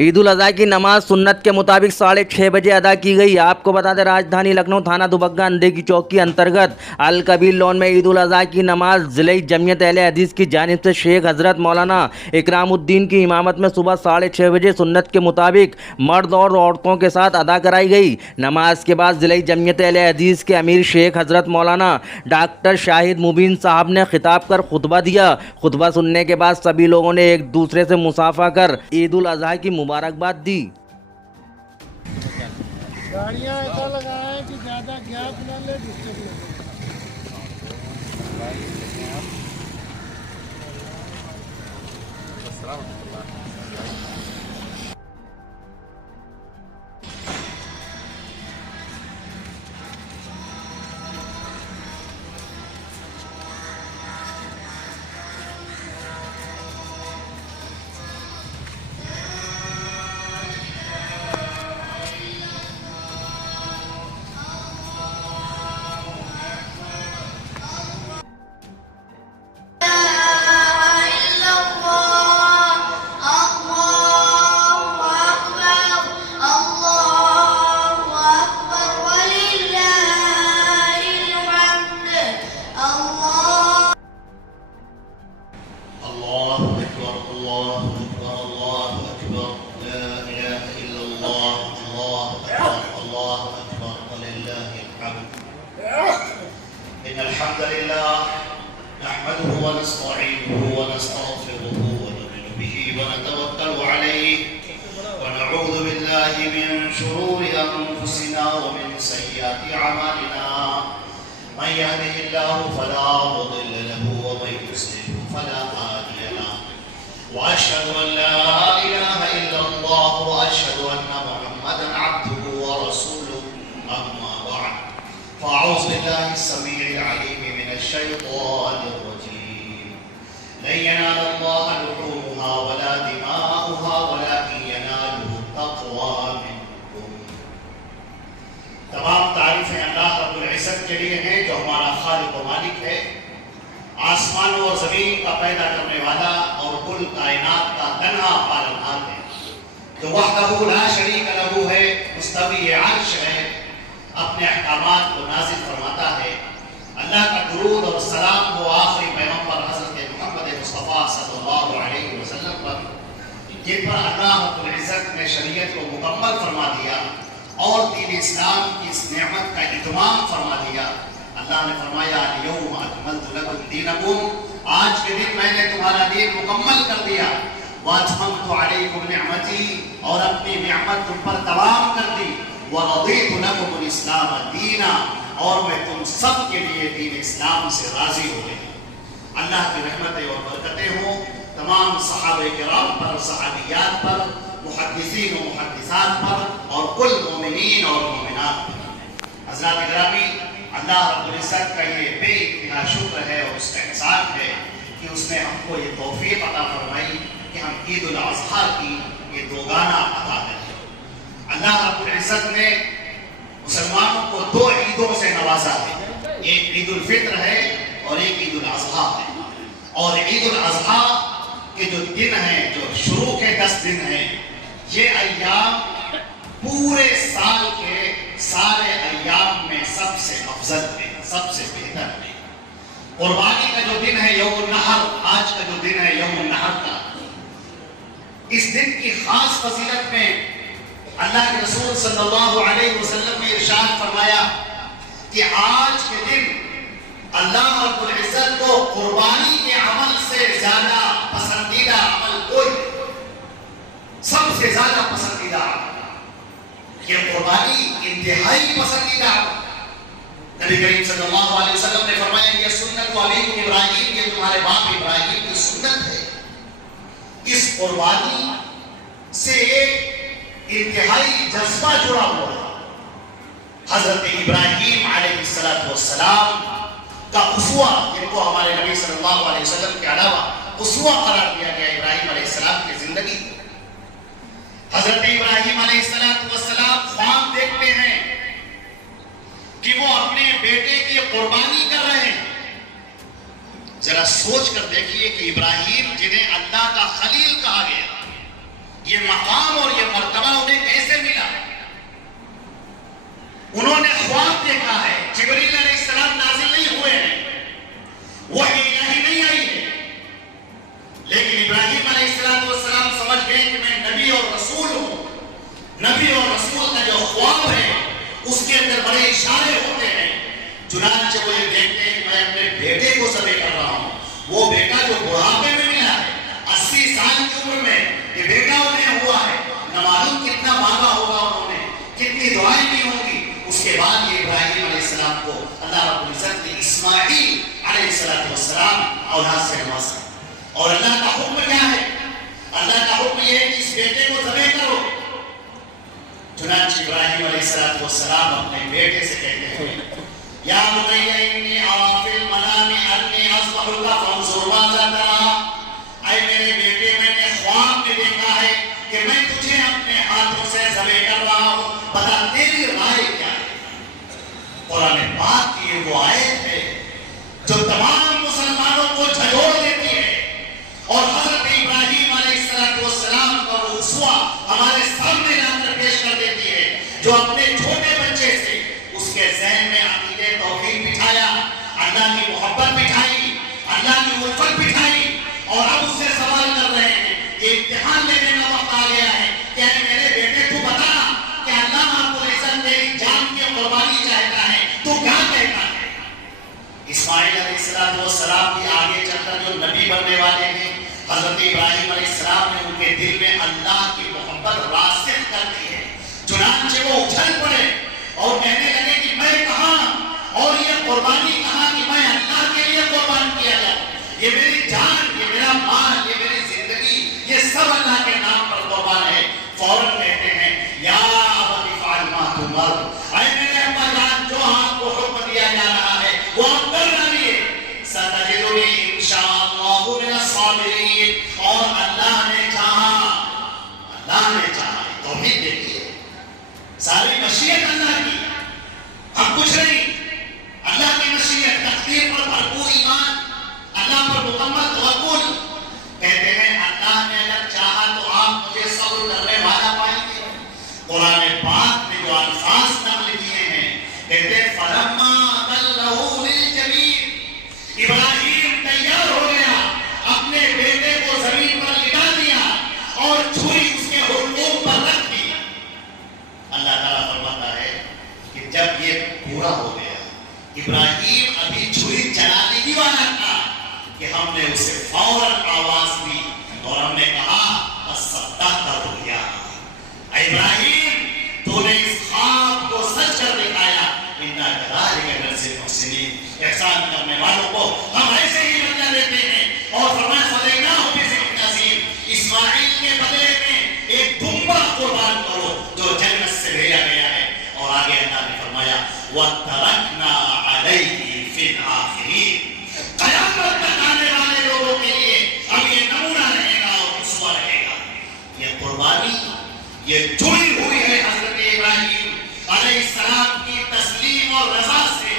عید الاضحیٰ کی نماز سنت کے مطابق 6:30 بجے ادا کی گئی۔ آپ کو بتا دیں راجدھانی لکھنؤ تھانہ دوبگہ اندھے کی چوک کے انترگت الکبیر لون میں عید الاضحیٰ کی نماز ضلعی جمعیت اہل حدیث کی جانب سے شیخ حضرت مولانا اکرام الدین کی امامت میں صبح 6:30 بجے سنت کے مطابق مرد اور عورتوں کے ساتھ ادا کرائی گئی۔ نماز کے بعد ضلعی جمعیت اہل حدیث کے امیر شیخ حضرت مولانا ڈاکٹر شاہد مبین صاحب نے خطاب کر خطبہ دیا۔ خطبہ سننے کے بعد سبھی لوگوں نے ایک دوسرے سے مصافحہ کر عید الاضحیٰ کی مبارکباد دی۔ گاڑیاں ایسا لگائیں کہ زیادہ گیپ نہ لے ڈسٹرب نہ إن الحمد لله نحمده ونستعينه ونستغفره ونؤمن به ونتوكل عليه ونعوذ بالله من شرور أنفسنا ومن سيئات أعمالنا من يهده الله فلا مضل له ومن يضلل فلا هادي له وأشهد أن لا إله إلا الله وأشهد أن محمدا عبده ورسوله أما بعد فأعوذ بالله السميع العليم من الشيطان الرجيم لن ينال الله لحومها ولا دماؤها ولكن يناله التقوى منكم۔ تمام تعریفیں اللہ رب العزت کے لیے ہیں جو ہمارا خالق و مالک ہے، آسمانوں اور زمین کا پیدا کرنے والا اور کل کائنات کا تنہا پالنہار ہے، جو وحدہ لا شریک لہ ہے، مستوی عرش ہے، اپنے احکامات کو نازل فرماتا ہے۔ اللہ کا درود اور سلام ہو آخری پیغمبر حضرت محمد مصطفیٰ صلی اللہ علیہ وسلم پر، جن پر اللہ رب العزت نے شریعت کو مکمل فرما دیا اور دین اسلام کی اس نعمت کا اتمام فرما دیا۔ اللہ نے فرمایا الیوم اکملت لکم دینکم، آج کے دن میں نے تمہارا دین مکمل کر دیا، واتممت علیکم نعمتی، اور اپنی نعمت تم پر تمام کر دی، وَرَضِيتُ لَكُمُ الْإِسْلَامَ دِينًا، اور میں تم سب کے لیے دین اسلام سے راضی ہو گئی۔ اللہ کی رحمتیں اور برکتیں ہوں تمام صحابہ کرام پر، صحابیات پر، محدثین و محدثات پر، اور کل مومنین اور مومنات پر۔ حضرات گرامی، اللہ رب العزت کا یہ بے انتہا شکر ہے اور اس کا احسان ہے کہ اس نے ہم کو یہ توفیق عطا فرمائی کہ ہم عید الاضحیٰ کی یہ دوگانہ عطا کریں۔ اللہ رب العزت نے مسلمانوں کو دو عیدوں سے نوازا ہے، ایک عید الفطر ہے اور ایک عید الاضحیٰ ہے۔ اور عید الاضحیٰ کے جو دن ہیں، جو شروع کے 10 دن ہیں، یہ ایام پورے سال کے سارے ایام میں سب سے افضل ہے، سب سے بہتر ہے۔ قربانی کا جو دن ہے یوم النحر، آج کا جو دن ہے یوم النحر کا، اس دن کی خاص فضیلت میں اللہ کے رسول صلی اللہ علیہ وسلم نے ارشاد فرمایا کہ آج کے دن اللہ رب العزت کو قربانی کے عمل سے زیادہ پسندیدہ عمل کوئی، سب سے زیادہ پسندیدہ عمل یہ قربانی انتہائی پسندیدہ عمل۔ نبی کریم صلی اللہ علیہ وسلم نے فرمایا یہ سنت ابیکم ابراہیم، یہ تمہارے باپ ابراہیم کی سنت ہے۔ اس قربانی سے ایک انتہائی جذبہ جڑا ہوا ہے۔ حضرت ابراہیم علیہ السلام کا اسوہ، جن کو ہمارے نبی صلی اللہ علیہ وسلم کے علاوہ اسوہ قرار دیا گیا ابراہیم علیہ السلام کی زندگی۔ حضرت ابراہیم علیہ السلام خواب دیکھتے ہیں کہ وہ اپنے بیٹے کی قربانی کر رہے ہیں۔ ذرا سوچ کر دیکھیے کہ ابراہیم جنہیں اللہ کا خلیل کہا گیا، یہ مقام اور یہ مرتبہ انہیں کیسے ملا؟ انہوں نے خواب دیکھا ہے، جبریل علیہ السلام نازل نہیں ہوئے ہیں، وحی الہی نہیں آئی ہے، لیکن ابراہیم علیہ السلام سمجھ گئے کہ میں نبی اور رسول ہوں۔ نبی اور رسول کا جو خواب ہے اس کے اندر بڑے اشارے ہوتے ہیں، چنانچہ وہ یہ دیکھتے ہیں کہ میں اپنے بیٹے کو ذبح کر رہا ہوں، وہ بیٹا جو بڑھاپے میں ملا ہے، 80 سال کی عمر میں یہ بیٹا انہیں ہوا ہے، نہ معلوم کتنا مانگا ہوگا انہوں نے، کتنی دعائیں کی ہوں گی۔ اس کے بعد یہ ابراہیم علیہ السلام کو اللہ رب العزت نے اسماعیل علیہ السلام اولاد سے نوازا، اور اللہ کا حکم کیا ہے؟ اللہ کا حکم یہ ہے کہ اس بیٹے کو ذبح کرو۔ چنانچہ ابراہیم علیہ السلام اپنے بیٹے سے کہتے ہیں، یا بنی انی اری فی المنام انی اذبحک فانظر ماذا تری، اے میرے بیٹے میں نے خواب میں دیکھا ہے کہ میں تجھے اپنے ہاتھوں سے ذبح کر رہا ہوں، بتا تیری رائے کیا ہے؟ قرآن پاک کی وہ آیت ہے جو تمام مسلمانوں کو جھنجھوڑ دیتی ہے، اور حضرت ابراہیم علیہ السلام کا وہ اسوہ ہمارے سامنے لا کر پیش کر دیتی ہے، جو اپنے چھوٹے بچے سے اس کے ذہن میں عقیدے توحید بٹھایا، اللہ کی محبت بٹھائی، اللہ کی الفت بٹھائی، اور اب اس سے سوال کر رہے ہیں کہ امتحان لینے کا وقت آ گیا ہے کہ اے میرے بیٹے تو بتا کہ اللہ رب العزت تیری جان کی قربانی چاہتا ہے، تو کیا کہتا ہے؟ اسماعیل علیہ السلام بھی آگے چل کر جو نبی بننے والے ہیں، حضرت ابراہیم علیہ السلام نے ان کے دل میں اللہ کی محبت راسخ کر دی ہے، چنانچہ وہ اچھل پڑے اور کہنے لگے کہ میں کہاں اور یہ قربانی کہاں کہ میں اللہ کے لیے قربان کیا جاؤں، یہ میری جان، یہ میرا مال، یہ میری زندگی، یہ سب اللہ کے نام پر قربان ہے۔ فوراً کہتے ہیں یا ابت افعل ما تؤمر، اے میرے ابا جان جو آپ کو حکم دیا جا رہا ہے وہ آپ کر ڈالیے، ستجدنی انشاءاللہ من الصابرین، اور اللہ نے چاہا توحید دیکھیے، ساری مشیت اللہ کی، ہم کچھ نہیں، اللہ کی مشیت، تقدیر پر بھرپور ایمان، اللہ پر مکمل توکل۔ کہتے ہیں اللہ نے اگر چاہا تو آپ مجھے صبر کرنے والا پائیں گے۔ قرآن پاک نے جو الفاظ نقل کیے ہیں، کہتے ہیں فلما تلہ للجبین، ابراہیم تیار ہو گیا، اپنے بیٹے کو زمین پر لٹا دیا اور چھری اس کے حلقوم پر رکھ دی۔ اللہ تعالیٰ فرماتا ہے کہ جب یہ پورا ہو گیا، ابراہیم ابھی چھری چلانے ہی والا تھا کہ ہم نے اسے فوراً آواز دی اور ہم نے کہا صدقت رؤیا، ابراہیم تو نے اس خواب کو سچ کر دکھایا، انا کذالک نجزی المحسنین، احسان کرنے والوں کو ہم ایسے ہی بدلہ دیتے ہیں۔ اور فرمایا فدیناہ بذبح عظیم، اسماعیل کے بدلے میں ایک دمبا قربان کرو جو جنت سے بھیجا گیا ہے۔ اور آگے اللہ نے فرمایا وَتَرَكْنَا عَلَيْهِ فِي الْآخِرِينَ، قیامت تک آنے والے لوگوں کے لیے اب یہ نمونہ رہے گا اور اسوہ رہے گا۔ یہ قربانی یہ جڑی ہوئی ہے حضرت ابراہیم علیہ السلام کی تسلیم اور رضا سے،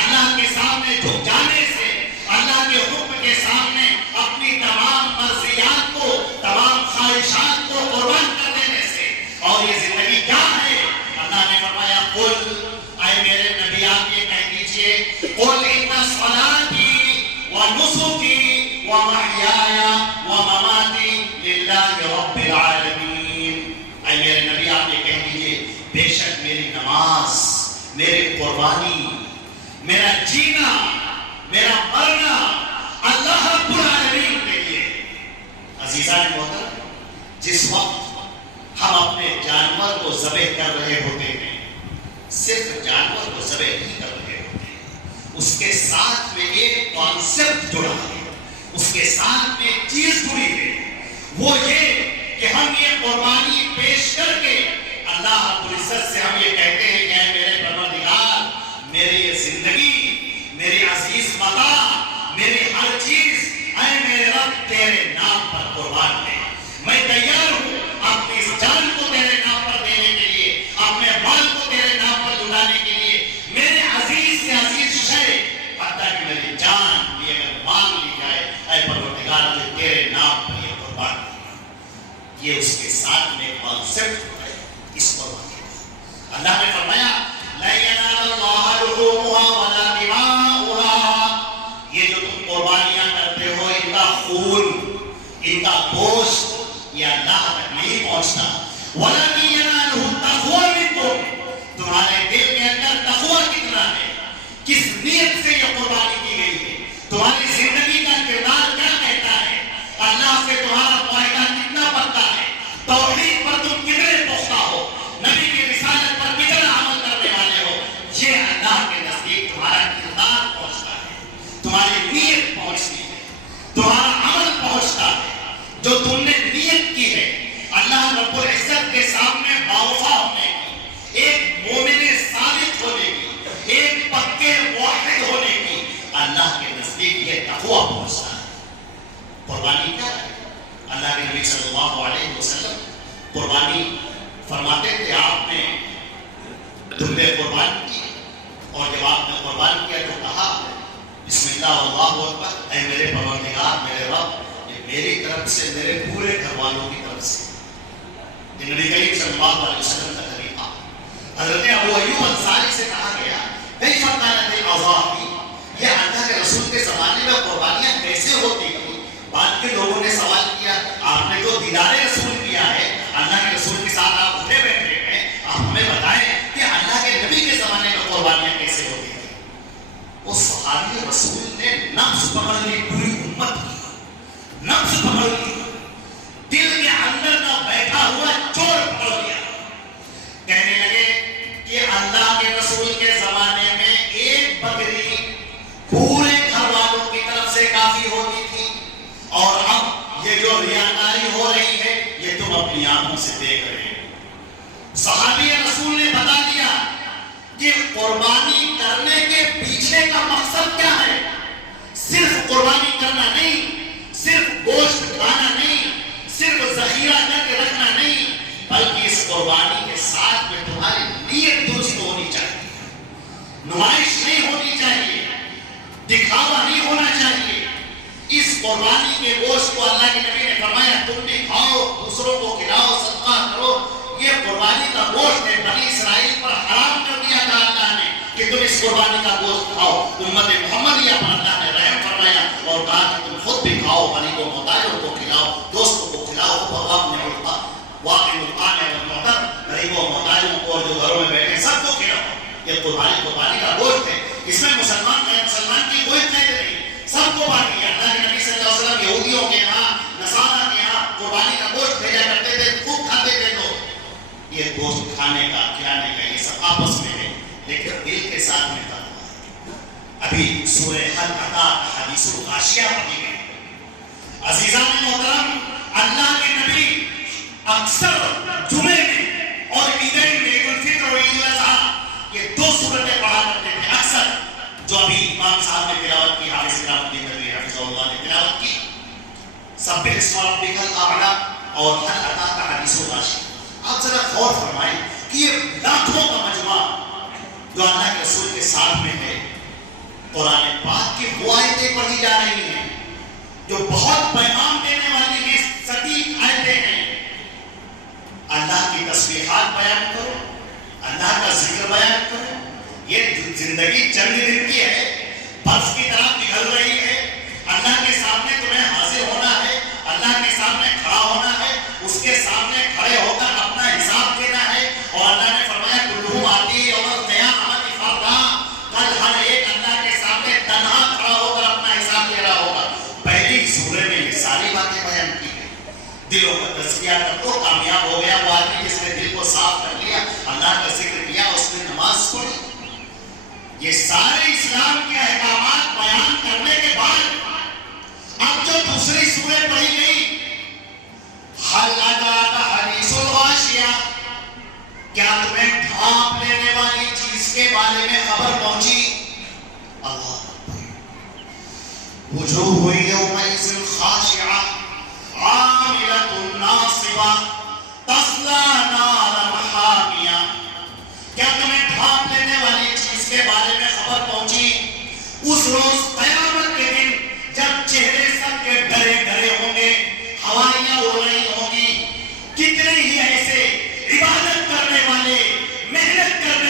اللہ کے سامنے جھک جانے سے، اللہ کے حکم کے سامنے اپنی تمام مرضیات کو، تمام خواہشات کو قربان کر دینے سے۔ اور یہ زندگی کیا ہے؟ اللہ نے فرمایا قل، اے میرے نبی آپ یہ کہہ دیجئے، قل ان صلاتی ونسکی ومحیای ومماتی للہ رب العالمین، اے میرے نبی آپ یہ کہہ دیجئے بے شک میری نماز، میری قربانی، میرا جینا، میرا مرنا اللہ رب العالمین کے لیے۔ عزیزان محترم، جس وقت ہم اپنے جانور کو ذبح کر رہے ہوتے ہیں، صرف جانور کو ذبح نہیں کر رہے ہوتے ہیں، اس کے ساتھ میں ایک کانسیپٹ جڑا ہے، اس کے ساتھ میں ایک چیز جڑی ہے، وہ یہ کہ ہم یہ قربانی پیش کر کے اللہ رب العزت سے ہم یہ کہتے ہیں کہ اے میرے پروردگار، میری یہ زندگی، میری عزیز متاع، میری ہر چیز، اے میرے رب تیرے نام پر قربان ہے، میں تیار ہوں اپنی اس جان کو تیرے نام پر دینے کے لیے، اپنے مال کو تیرے نام پر لٹانے کے لیے، میرے عزیز سے عزیز شے، حتیٰ کہ میری جان بھی اگر مانگ لی جائے، اے پروردگار مجھے تیرے نام پر یہ قربان ہے۔ یہ اس کے ساتھ نے فرمایا لا ینال اللہ لحومها ولا دماؤها، یہ جو تم قربانیاں کرتے ہو ان کا خون، ان کا گوشت یہ اللہ تک نہیں پہنچتا، ولکن ینالہ التقوی منکم، تمہارے دل کے اندر تقوی کتنا ہے، کس نیت سے یہ قربانی کی گئی ہے، تمہاری زندگی کا کردار کیا کہتا ہے، اللہ سے تمہارا معاہدہ کتنا پکا ہے، توحید پر تم کتنے پختہ ہو، نبی کی رسالت پر کتنا عمل کرنے والے ہو، یہ اللہ کے نزدیک تمہارا کردار پہنچتا ہے، تمہاری نیت پہنچتی ہے، تمہارا عمل پہنچتا ہے، جو تم نے نیت کی ہے اللہ رب العزت کے سامنے باوفا ہونے کی، ایک مومن ثابت ہونے کی، ایک پکے موحد ہونے کی، اللہ کے نزدیک یہ تقوی پہنچتا ہے۔ قربانی کیا ہے؟ اللہ کے نبی صلی اللہ علیہ وسلم قربانی فرماتے تھے، آپ نے دمبے قربان کی، اور جب آپ نے قربان کیا تو کہا بسم اللہ اللہ اکبر، اے میرے پروردگار میرے رب، یہ میری طرف سے میرے پورے گھر والوں کی طرف سے، یہ نبی کریم صلی اللہ علیہ وسلم کا طریقہ۔ حضرت ابو ایوب انصاری سے کہا گیا کیف کانت الاضاحی، یہ اللہ کے رسول کے زمانے میں قربانیاں کیسے ہوتی تھی؟ بعد کے لوگوں نے سوال کیا، آپ نے جو دیدار رسول کیا ہے، اللہ کے رسول کے ساتھ آپ اٹھے بیٹھے ہیں، آپ ہمیں بتائیں کہ اللہ کے نبی کے زمانے میں قربانیاں کیسے ہوتی تھی؟ اس صحابی رسول نے نفس پکڑ لی پوری امت کی، نفس پکڑ لی، دل کے اندر نہ بیٹھا ہوا چور پکڑ لیا، کہنے لگے کہ اللہ کے رسول کے زمانے میں ایک بکری پورے گھر والوں کی طرف سے کافی ہوتی تھی، اور اب یہ جو ریاکاری ہو رہی ہے یہ تم اپنی آنکھوں سے دیکھ رہے ہیں۔ صحابی رسول نے بتا دیا کہ قربانی کرنے کے پیچھے کا مقصد کیا ہے، صرف قربانی کرنا نہیں، صرف گوشت کھانا نہیں، صرف ذخیرہ کر کے رکھنا نہیں، بلکہ اس قربانی کے ساتھ میں تمہاری نیت درست ہونی چاہیے، نمائش نہیں ہونی چاہیے، دکھاوا نہیں ہونا چاہیے۔ اس قربانی کے گوشت کو اللہ کے نبی نے فرمایا تم بھی کھاؤ، دوسروں کو کھلاؤ، صدقہ کرو، یہ قربانی کا گوشت ہے، بنی اسرائیل پر حرام کر دیا تھا اللہ نے کہ تم اس قربانی کا گوشت کھاؤ، امت محمدیہ پر اللہ نے رحم فرمایا اور کہا کہ تم خود بھی کھاؤ، غریبوں محتاجوں کو کھلاؤ، دوستوں کو کھلاؤ، وَوَقْنِ عُلْقَ واقع القان والمعتر، غریبوں محتاجوں کو اور جو گھروں میں بیٹھے سب کو کھلاؤ۔ یہ قربانی کا گوشت ہے، اس میں مسلمان کی کوئی قید نہیں، سب کو بانٹی ہے۔ اللہ کے نبی صلی اللہ علیہ وسلم یہودیوں کے یہاں، نصارہ کے یہاں قربانی کا گوشت بھیجا کرتے تھے، خوب کھاتے تھے لوگ۔ یہ گوشت کھانے کا، کھلانے کا، یہ سب آپس میں ہے، لیکن دل کے ساتھ میں تھا۔ ابھی سورہ حل عطا حدیث الغاشیہ پڑھی گئی۔ عزیزان محترم، اللہ کے نبی اکثر جمعے میں اور عیدین میں، عید الفطر اور عید الاضحیٰ، یہ دو صورتیں پڑھا کرتے تھے اکثر، جو ابھی امام صاحب نے تلاوت کی، حافظ تلاوت کی، حافظ اللہ نے تلاوت کی، سبح اسم ربک الاعلی اور حل عطا حدیث الغاشیہ۔ آپ ذرا غور فرمائیں کہ یہ لاکھوں کا مجموعہ جو اللہ کے رسول کے ساتھ میں ہے، قرآن پاک کی وہ آیتیں پڑھی جا رہی ہیں جو بہت پیغام دینے والی ہیں، سٹیک آیتیں ہیں۔ اللہ کی تسبیحات بیان کرو، اللہ کا ذکر بیان کرو، یہ زندگی چند دن کی ہے، برف کی طرح پگھل رہی ہے، اللہ کے سامنے تمہیں حاضر ہونا ہے، اللہ کے سامنے کھڑا ہونا ہے، اس کے سامنے کھڑے ہو کر اپنا حساب دینا ہے، اور اللہ نے فرمایا کلہم آتی یوم القیامۃ فردا، کل ہر ایک اللہ کے سامنے تنہا کھڑا ہو کر اپنا حساب دے رہا ہوگا۔ پہلی سورہ میں یہ ساری باتیں بیان کی ہیں۔ دلوں کا تزکیہ کر تو کامیاب ہو گیا وہ آدمی جس نے دل کو صاف کر لیا، اللہ کا ذکر کیا، اس نے نماز پڑھی۔ یہ سارے اسلام کے احکامات بیان کرنے کے بعد اب جو دوسری سورہ پڑھی گئی، حل اتاک حدیث الغاشیہ، کیا تمہیں ڈھانپ لینے والی چیز کے بارے میں خبر پہنچی؟ اللہ وجوہ یومئذ خاشعہ عاملۃ ناصبہ تصلی نارا حامیہ، کیا تمہیں ڈھانپ لینے والی چیز کے بارے میں خبر پہنچی؟ اس روز قیامت کے دن جب چہرے سب کے ڈرے ڈرے ہوں گے، ہوائیاں اڑ رہی ہوں گی، کتنے ہی ایسے عبادت کرنے والے، محنت کرنے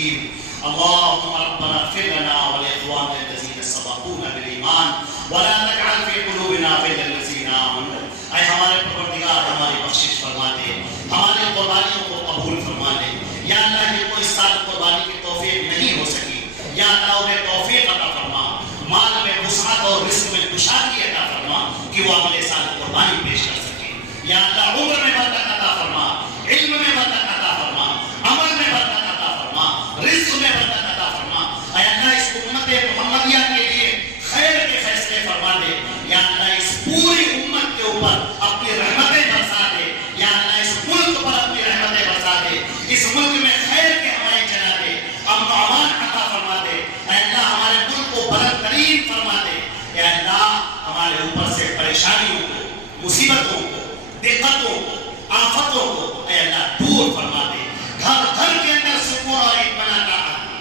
الرحيم اللهم ربنا اغفر لنا ولإخواننا الذين سبقونا بالإيمان ولا تجعل في قلوبنا غلا للذين آمنوا اے ہمارے پروردگار ہماری بخشش فرما دے ہماری قربانیوں کو قبول فرما دے یا اللہ یہ کوئی سال قربانی کی توفیق نہیں ہو سکی یا اللہ انہیں توفیق عطا فرما مال میں وسعت اور رزق میں کشادگی عطا فرما کہ وہ اگلے سال قربانی پیش کر سکے یا اللہ عمر میں برکت عطا فرما علم میں برکت عطا فرما عمل میں برکت عطا فرما رزق میں برکت عطا فرما اے اللہ اس امت محمدیہ کے لیے خیر کے فیصلے فرما دے یا اللہ اس پوری امت کے اوپر اپنی رحمتیں برسا دے یا اللہ اس ملک پر اپنی رحمتیں برسا دے اس ملک میں خیر کے ہوائیں چلا دے امن و امان عطا فرما دے اے اللہ ہمارے ملک کو بلند ترین فرما دے اے اللہ ہمارے اوپر سے پریشانیوں کو مصیبتوں کو دقتوں کو آفتوں کو اے اللہ دور فرما دے گھر گھر کے اندر سکون اور اطمینان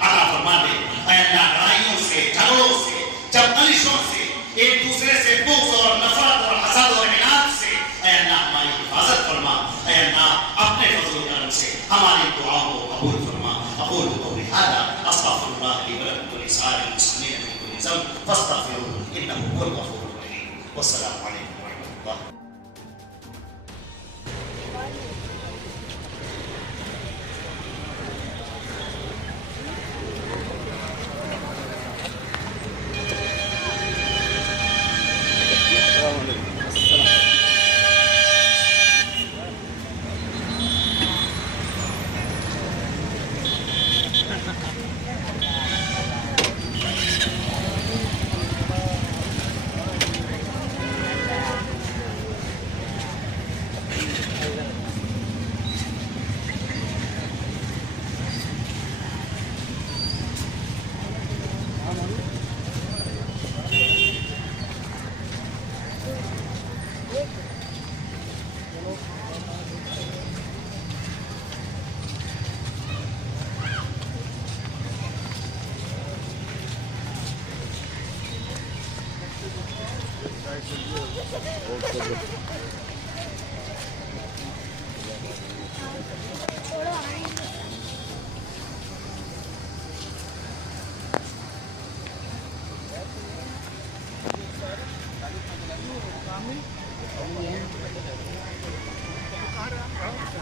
عطا فرما دے اے اللہ لڑائیوں سے جھگڑوں سے چپلشوں سے ایک دوسرے سے بغض اور نفرت اور حسد اور عناد سے اے اللہ ہماری حفاظت فرما اے اللہ اپنے فضل و کرم سے ہماری دعاؤں کو قبول فرما اقول قولی ھذا استغفر اللہ لی ولکم ولسائر المسلمین من کل ذنب فاستغفروه انه هو الغفور الرحیم والسلام علیکم ورحمۃ اللہ.